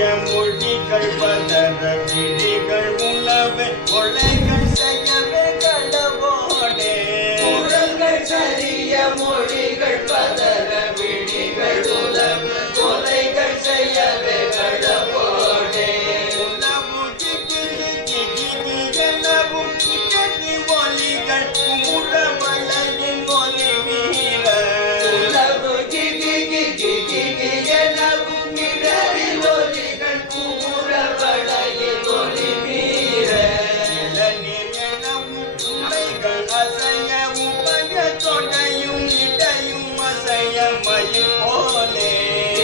மொழிகள் பதற விழிகள் உலவே கொலைகள் செய்யவே கடவோடே புறங்கள் சரிய மொழிகள் பதற விழிகள் உலவு கொலைகள் செய்யவே கடவோடே உலவு கிகி எனவும் கிகி ஒலிகள் குமுற வளையின் ஒலி மீற உலவு கிகி எனவும் இடரில் ஒலிகள் குமுற வளையின் ஒலி மீற இளநீர் எனவும் துளைகள் அசைய உபய தொடையும் இடையும் அசைய மயில் போலே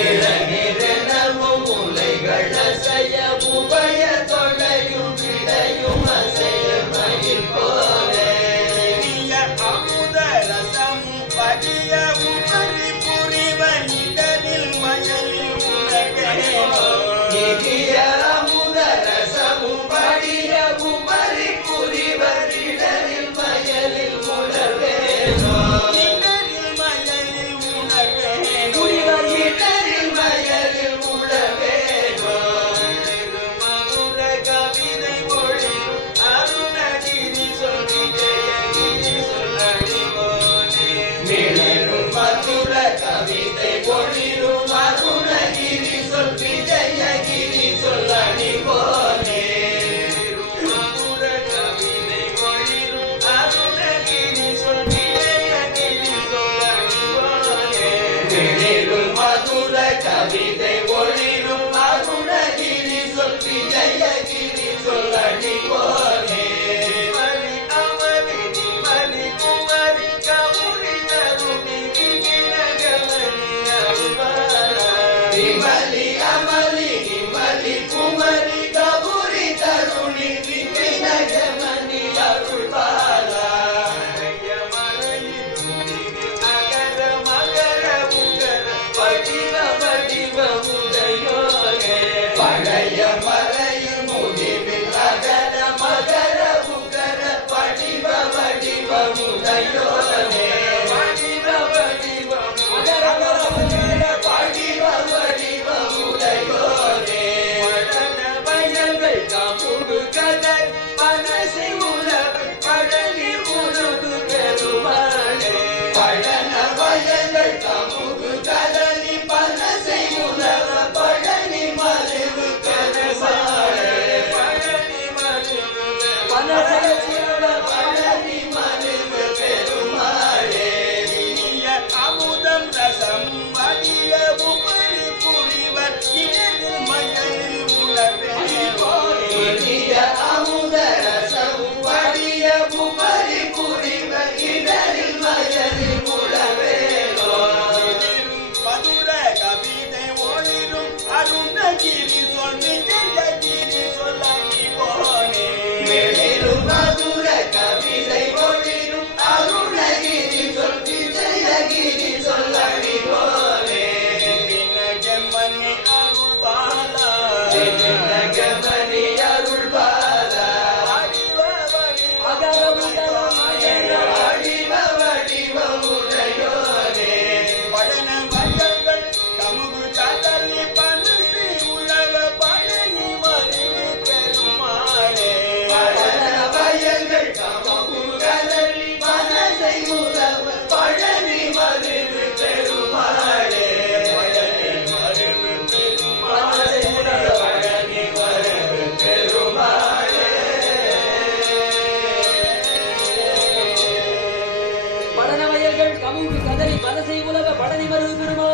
இளநீரெனவும் முலைகள் அசைய உபய தொடையும் இடையும் அசைய மயில் போலே இனிய அமுத ரசமும் படிய உபரி புரிவன் இடரில் மயலில் உலகேனோ இனிய அமுத ரசமும் படிய உபரி புரிவரிடரில் மயலில் உணர்வேனோ இடரில் மயலில் உலகேனோ புரிவரிடரில் மயலில் உணர்வேனோ மதுர கவிதை ஒளிரும் அருணகிரி சொல்லி ஜெயகிரி சொல்லடிவோனே மிளரும் மதுர கவிதை ஒளிரும் அருணகிரி சொல் விஜயகிரி சொல்லடி போனே மதுர கவிதை ஒளிரும் அருணகிரி சொல்லி ஜெயகிரி சொல்லடிவோனே மிளரும் மதுர கவிதை ஒளிரும் அருணகிரி சொல் விஜயகிரி சொல்லடி போனே மணி அமரி நிமலி குமரி கமுரி தருணி கிகினகமணி அருவாரா விமலி அமலி நிமலி குமரி கபுரி தருணி விபினகமணி அருள்பாலா அகர மகர உகர வடிவ வடிவ உடையோனே பழைய மறையும் முடிவில் அகர மகர உகர வடிவ வடிவ உடையோனே வடிவ வடிவ மகர மகர வடிவ வடிவ உடையோனே பழன வயல்கள் கமுகு கதர் பனசி உலவை பழனி முருகு பெருமாளே பழன வயல்கள் கமுகு கதலி பனசை உலவ பழனி மருவு பெருமாளே பழனி மருவு பனசை உலவ பழனி மருவு பெருமாளே இனிய அமுதம் ரசம் வடிய உபரி புரிவர் இடரில் மயலில் உலவேனோ இனிய அமுத ரசமும் வடிய உபரி புரிவ இடரில் மயலில் உளவேலோ மதுர கவிதை ஒளிரும் அருணகிரி சொல்லி ஜெயகிரி சொல்லி போனே வெளிரும் மதுர கவிதை ஒளிரும் அருணகிரி சொல் விஜயகிரி சொல்லடி போனே ஜெம்மனி அருள்பாலா நகமணி அருள்பாலா வடிவ வடிவ உடையோனே பழன வயல்கள் கமுகு கடலி பனசி உலவ பழனி மருவு பெருமாளே பழன வயல்கள் கமகு கதலி மனசை உலவ பழனி மருவு பெருமாளே பழனி மருவு மனசை பெருமாளே உலவ பழனி மருவு பெருமாளே படன வயல்கள் கமுகு கதறி மனசை உலவ பழனி மருது பெருமாள்